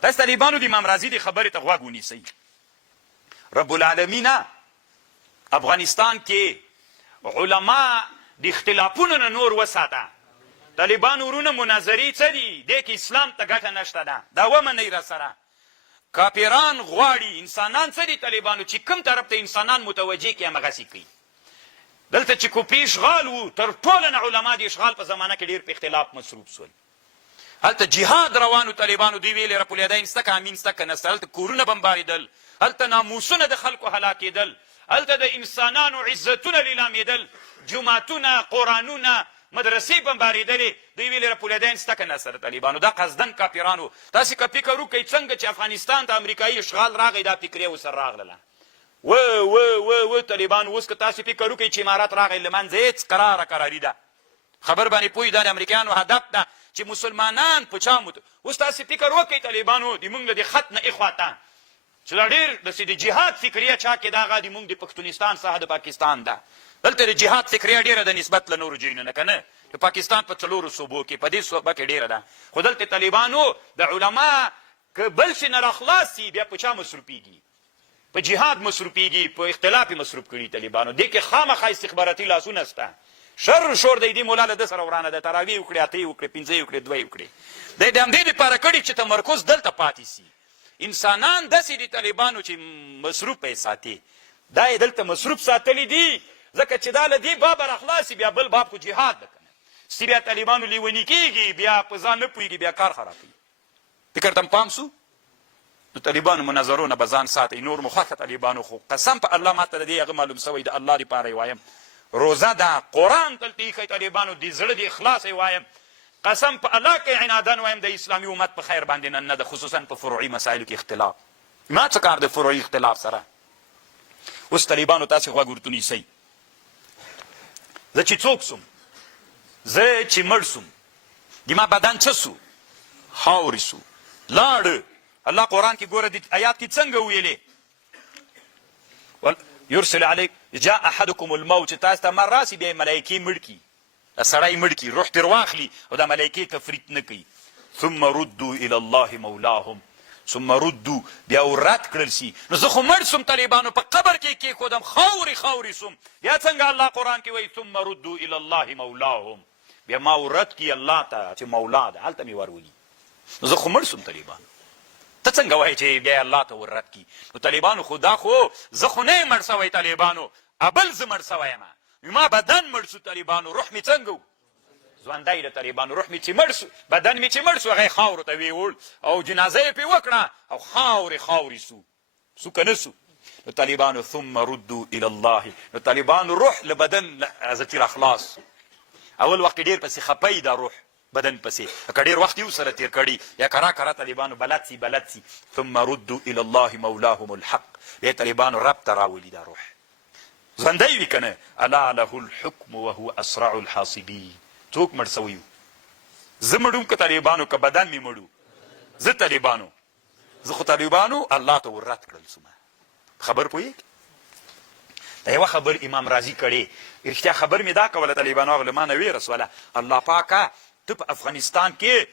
تاسو طالبانو د امام رازي د خبرې ته غوږ ونیسئ. رب العالمین افغانستان کې علما د اختلافونو نه نور وساته. طالبانو ورونه مناظرې څه دي؟ دې کې اسلام ته ګټه نشته ده، دا ومنئ را سره. کافران غواړي انسانان څه دي طالبانو چې کوم طرف ته انسانان متوجه کړي همغسې کوي. دلته چې کوپې اشغال و تر ټوله نه علما د اشغال په زمانه کې ډېر په اختلاف مصروف سول. هلته جهاد روانو طالبانو دوی ویلې رب الیدین سته که امین سته که نسته. هلته کورونه بمبارېدل، هلته ناموسونه د خلکو هلاکېدل، هلته د انسانانو عزتونه لیلامېدل، جوماتونه، قرآنونه، مدرسې بمبارېدلې. دوی ویلې رب الیدین سته که نسته. طالبانو دا قصدن کافرانو. تاسې که فکر وکئ څنګه چې افغانستان ته امریکایي اشغال راغی دا فکرې ورسره راغلله. و طالبانو اوس که تاسې فکر وکئ چې امارات راغی له منځه هېڅ قراري ده. خبر باندې پوهې دا د امریکایانو هدف ده چې مسلمانان په چا اوس تاسې فکر وکئ طالبانو د موږ له د خط نه اخواته چې دا ډېر داسې د جهاد فکریه چا کې دا هغه د موږ د پښتونستان څخه د پاکستان ده. دلته د جهاد فکریه ډېره ده نسبت له نورو ځایونو نه که نه. د پاکستان په 4 صوبو کې په دې صوبه کې ډېره ده. خو دلته طالبانو د علما که بل شي نه راخلاص سي بیا په چا مصروفېږي؟ په جهاد مصروفېږي، په اختلاف یې مصروف کړي طالبانو. دې کې خامخا استخباراتي لاسونه شته. شر شور دی دې مولا له ده سره ورانه ده. تراویح وکړي، 8 وکړي، 5 وکړي، 2 وکړي. دی د همدې دپاره کړي چې تمرکز دلته پاتې سي. انسانان داسې دي طالبانو چې مصروف یې ساتي. دا یې دلته مصروف ساتلي دي ځکه چې دا له دې بابه راخلاصي بیا بل باب خو جهاد ده که نه. سی بیا طالبانو لیوني کېږي، بیا په ځان نه پوهېږي، بیا کار خرابوي. فکر ته پام سو؟ د طالبانو مناظرو نه به ځان ساتئ. نور مو خوښه طالبانو، خو قسم په الله ماته د دې هغه معلوم سوی د الله دپاره یې وایم. روزه ده، قرآن دلته ایښی طالبانو، د زړه د اخلاص یې وایم. قسم په الله کې عنادن وایم د اسلامي امت په خیر باندې نه ده، خصوصا په فروعي مسایلو کې اختلاف. ما څه کار د فروعي اختلاف سره؟ اوس طالبانو تاسې غوږ ورته نیسئ. زه چې څوک سوم، زه چې مړ سوم، د ما بدن څه سو؟ خاورې سو، لاړه. الله قرآن کې ګوره د آیات کې څنګه ویلې؟ یرسل علیک جاء احدکم الموت. چې تاسو ته مر راسي بیا یې ملایکې مړ کړي، سړی مړ کړي، روح ترې واخلي او دا ملایکې تفریط نه کوي. ثم ردوا الى الله مولاهم. ثم ردوا بیا ورد کړل سي. نو زه خو مړ سوم طالبانو، په قبر کې کېښودم، خاورې سوم. بیا څنګه الله قرآن کې وایي ثم ردوا الى الله مولاهم؟ بیا ما ورد کړي الله ته چې مولا ده، هلته مې ورولي. نو زه خو مړ سوم طالبانو، ته څنګه وایې چې بیا الله ته ورد کړي؟ نو طالبانو خو دا خو زه خو نه یم مړ سوی طالبانو، ابل زه مړ سوی یم. ما بدن مړ سو طالبانو، روح مې څنګه و؟ ژوندی د طالبانو روح مې چې مړ سو، بدن مې چې مړ سو، هغه یې خاورو ته ویوړ او جنازه یې پرې وکړه او خاورې سو که نه سو؟ نو طالبانو ثم ردوا الى الله. نو طالبانو روح له بدن حضرتي راخلاص. اول وخت ډېر پسې خپی دا روح بدن پسې، که ډېر وخت یې ورسره تېر کړي یا کرا طالبانو بلد سي. ثم ردوا الى الله مولاهم الحق. بیا طالبانو رب ته راولي دا روح، ژوندی وي که نه. الا له الحکم وهو اسرع الحاصبین. څوک مړ سوی و؟ زه مړوم که طالبانو که بدن مې مړو؟ زه طالبانو، زه خو طالبانو الله ته ورد کړل سوم. خبر پوهېږي؟ دا یوه خبر امام رازي کړې. رښتیا خبر مې دا کوله طالبانو هغه له ما نه ویره سوله. الله پاکه ته په افغانستان کې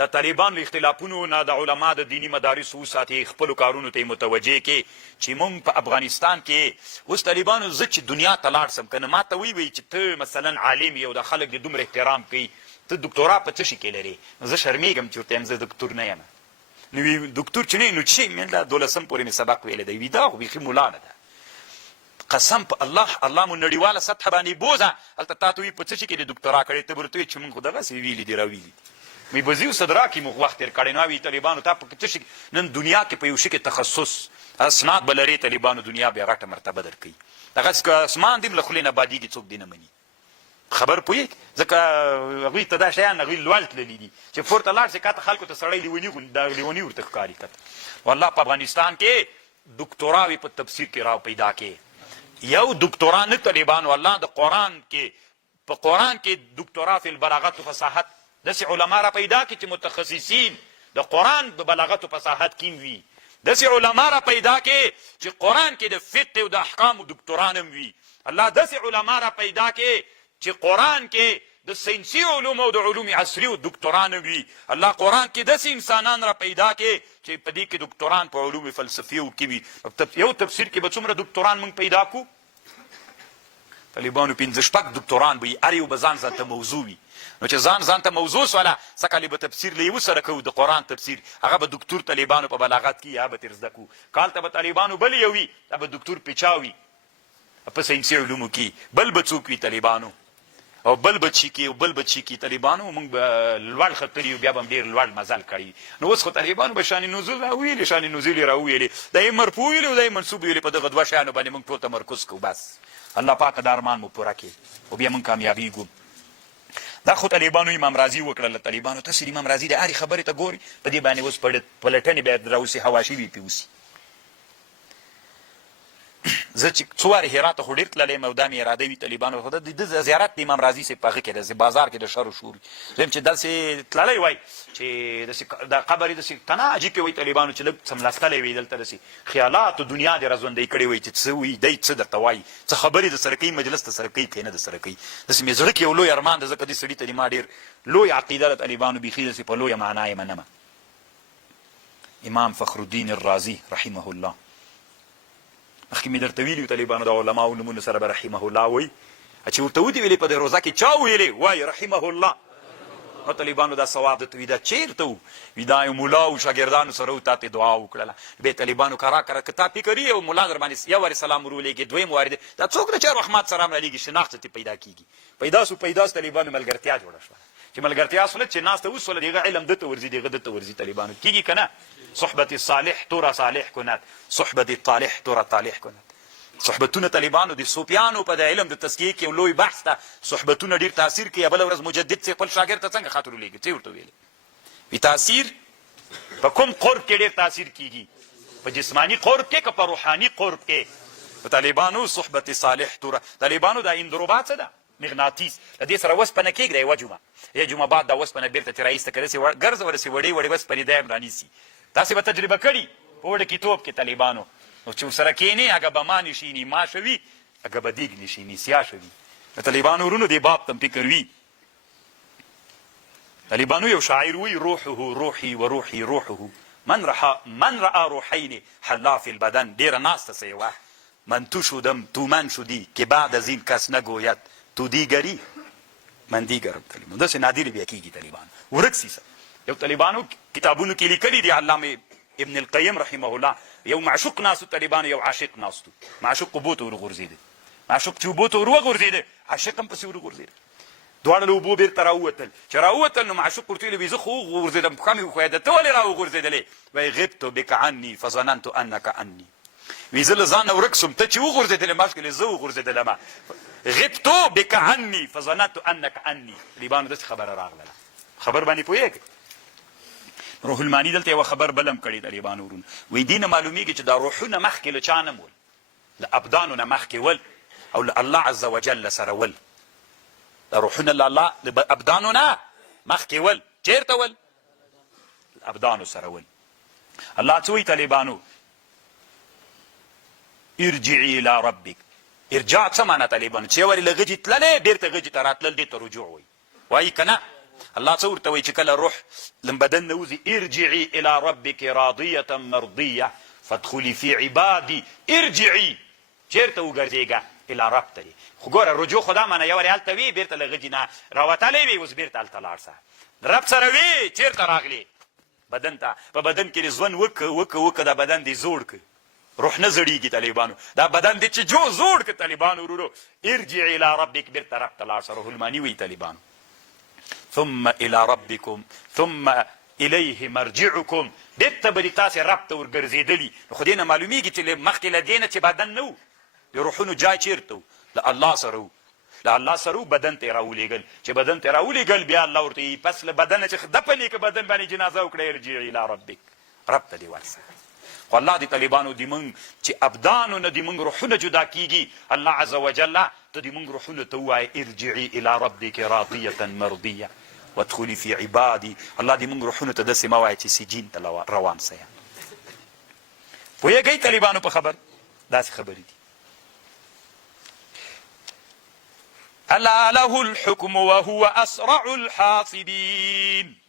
د طالبانو له اختلافونو نه د علما د دیني مدارسو وساتې، خپلو کارونو ته یې متوجه کې چې مونږ په افغانستان کې اوس طالبانو زه چې دنیا ته لاړ سم که نه، ما ته وی چې ته مثلا عالم یې او د خلک د دومره احترام کوي، ته دکتورا په څه شي کې لرې؟ زه شرمېږم چې ورته یم زه دکتور نه یم. نو وی دکتور چې نه نو چې مې 12 پورې مې سبق ویلی دی. وي دا خو بیخي مولا نه ده. قسم په الله مو نړیواله سطحه باندې بوزه. هلته تا ته وي په څه شي کې د دکتورا کړې؟ ته به ورته وایي چې مونږ خو دغسې ویلي دي راویلي دي. مې به زه صدرا کې مو وخت تېر کړی. نو وایي طالبانو تا په څه شي نن دنیا کې په یو شي کې تخصص اسناد به لرې، طالبانو دنیا بیا غټه مرتبه در کوي. دغسې که اسمان دې له خولې نه بادېږي څوک دې نه مني. خبر پوهېږي؟ ځکه هغوی ته دا شیان هغوی لول تللي دي چې پورته لاړ شي کاته خلکو ته سړی لیوني ورته ښکاري. کته والله په افغانستان کې دکتوراوې په تفسیر کې را پیدا کې. یو دکتورا نه طالبانو، الله د قرآن کې په قرآن کې دکتورا فی البلاغت و فصاحت داسې علما را پیدا کړي چې متخصصین د قرآن د بلاغت و فصاحت کې وي. داسې علما را پیدا کړي چې قرآن کې د فقه او د احکامو دکتوران هم وي. الله داسې علما را پیدا کړي چې قرآن کې د ساینسي علومو او د علوم عصري او دکتوران وي. الله قرآن کې داسې انسانان را پیدا کې چې په دې کې دکتوران په علوم فلسفیو کې وي. یو تفسیر کې به څومره دکتوران موږ پیدا کړو؟ طالبانو 5 شپږ دکتوران به وي، هر یو به ځان ځانته موضوع وي. نو چې ځان ته موضوع سوله څه کالې به تفسیر له یو سره کوو د قرآن تفسیر، هغه به دکتور طالبانو په بلاغت کې یا به ترې زده کوو. کال ته به طالبانو بل یو وي، دا به دکتور پیچا وي په ساینسي علومو کې، بل به څوک وي طالبانو، او بل به چې کې او بل به چې کې طالبانو. موږ به لوړ خطر یو، بیا به هم ډېر لوړ مزل کړی. نو اوس خو طالبانو به شان نزول را ویلې، شان نزول یې را ویلې، دا یې مرفوع ویلې او دا یې منصوب ویلې. په دغه دوه شیانو باندې موږ ټول تمرکز کوو. بس الله پاک دا ارمان مو پوره کړي او بیا موږ کامیابیږو. دا خو طالبانو امام رازي وکړله. طالبانو تاسې امام رازي د هرې خبرې ته ګوري، په دې باندې اوس پلټنې باید راوسي، حواشي وي پې وسي. زه چې څو وارې هرات ته خو ډېر تللی یم او دا مې اراده وي طالبانو خو د زیارت د امام رازي صاحب په هغه کې داسې بازار کې د شر و شور زه یم چې داسې تللی وای چې داسې دا قبر یې داسې تنه عجیب وایي طالبانو چې لږ څملاستلی وي دلته داسې خیالات و دنیا دې راژوندی کړې وایي چې څه وایي دی څه درته وایي، څه خبرې د سره کوي، مجلس د سره کوي که نه د سره کوي. داسې مې زړه کې یو لوی ارمان ده، ځکه دې سړي ته ما ډېر لوی عقیده د طالبانو بیخي داسې په لویه معنا یې منمه. امام فخر الدین الرازي رحمه الله، مخکې مې درته ویلي طالبانو د علماو نومونو سره به رحمه الله وایي، چې ورته ودې ویلې په دې روزه کې چا ویلې وایي رحمه الله. نو طالبانو دا ثواب درته وي دا چېرته و؟ وي دا یو ملا و شاګردانو سره و تا ته دعا وکړله. بیا طالبانو کرا که تا فکري او ملا در باندې یو وارې سلام ورولېږي، دویم وارې دا څوک د چا رحمت سره رالیږي، شناخت ته پیدا کېږي. پیدا سو طالبانو ملګرتیا جوړه شوه چې ملګرتیا سوله چې ناسته وسوله د هغه علم دته ورځي د هغه دته ورځي. طالبانو کېږي که نه؟ صحبت الصالح ترى صالح کند، صحبت الطالح ترى طالح کند. صحبتونه طالبانو د صوفیانو په د علم د تزکیې کې یو لوی بحث ته صحبتونه ډېر تاثیر کوي. بله ورځ مجدد صاحب خپل شاګرد ته څنګه خط ورلیږي، څه ورته ویلې وي تاثیر په کوم قرب کې ډېر تاثیر کېږي، په جسماني قرب کې که په روحاني قرب کې. په طالبانو صحبت صالح توره طالبانو دا اندروبا څه ده؟ مغناطیس. د دې سره وسپنه کېږده یوه جمعه یا جمعه بعد دا وسپنه بېرته ترې رایسته که داسې ګرځه ورسې وړې وړې وسپنې دا یې هم رانیسي. تاسې به تجربه کړي په وړکیتوب کې طالبانو. نو چې ورسره کښېنې هغه به ما نشیني ما شوي، هغه به دیګ نشیني سیا شوي. د طالبانو ورونو دې باب ته فکر وي. طالبانو یو شاعر وی روحه روحي و روحي روحه من رأى روحین حلا فی البدن. ډېره ناسته سه یوه من تو شدم تو من شدی که بعد از این کس نگوید تو دیگری من دیگرم. طالبانو داسې نادر بیا کېږي طالبانو ورک سي. یو طالبانو کتابونو کې لیکلي دي علامه ابن القیم رحمه الله، یو معشوق ناستو طالبانو یو عاشق ناستو. معشوق اوبو ته ورغورځېده، معشوق چې اوبو ته ور وغورځېده عاشق هم پسې ورغورځېده. دواړه له اوبو بېرته راووتل. چې راووتل نو معشوق ورته ویلې زه خو وغورځېدم پښه مې وښویده، ته ولې راوغورځېدلې؟ وایي غبت بک عني فظننت انک عني. وایي زه له ځانه ورک سوم، ته چې وغورځېدلې ماشکلې زه وغورځېدلم. غبت بک عني فظننت انک عني. طالبانو داسې خبره راغله. خبر باندې پوهېږئ؟ روح المانی دلته یوه خبر بل هم کړي طالبانو ورونه. وایي دې نه معلومیږي چې دا روحونه مخکې له چا نه ول، له ابدانو نه مخکې ول او له الله عز وجل سره ول. دا روحونه له الله له ابدانو نه مخکې ول. چېرته ول؟ ابدانو سره ول. الله څه وایي طالبانو؟ ارجعي الى ربک. ارجاع څه معنی طالبانو؟ چې ولې له غجې تللی بېرته غجې ته راتلل، دې ته رجوع وایي. وایي که نه؟ الله څه ورته وایي چې کله روح له بدن نه وځي ارجعي الى ربک راضیة مرضیة فادخلي فی عبادي. ارجعي چېرته وګرځېږه؟ الى رب ته. خو ګوره رجوع خو دا معنی یو وارې هلته وي بېرته له غجې نه راوتلی وي، اوس بېرته هلته لاړ شه رب سره وي. چېرته راغلې؟ بدن ته. په بدن کې دې ژوند وکه دا بدن دې زوړ که، روح نه زړېږي طالبانو. دا بدن دې چې زوړ که طالبانو ورونو. ارجعي الى ربک، بېرته رب ته لاړ شه. روح المانی وایي طالبانو ثم الى ربکم ثم الیه مرجعکم. بېرته به دې تاسې رب ته ورګرځېدلي. نو خو دې نه معلومیږي چې مخکې له دې نه چې بدن نه و، د روحونو جای چېرته و؟ له الله سره و. له الله سره و بدن ته یې راولېږل. چې بدن ته یې راولېږل بیا الله ورته وایي پس له بدنه چې دپلې که بدن باندې جنازه وکړه ارجعي الى ربک، رب ته دې ورسه. خو الله دې طالبانو دې مونږ چې ابدانو نه دې مونږ روحونه جدا کېږي، الله عز وجل ته دې مونږ روحونو ته ووایه ارجعي الى ربک راضیة مرضیة وادخلي فی عبادي. الله دې مونږ روحونو ته داسې مه وایه چې سجین ته روان سه. پوهېږئ طالبانو په خبر؟ داسې خبرې دي. الا له الحكم وهو اسرع الحاسبین.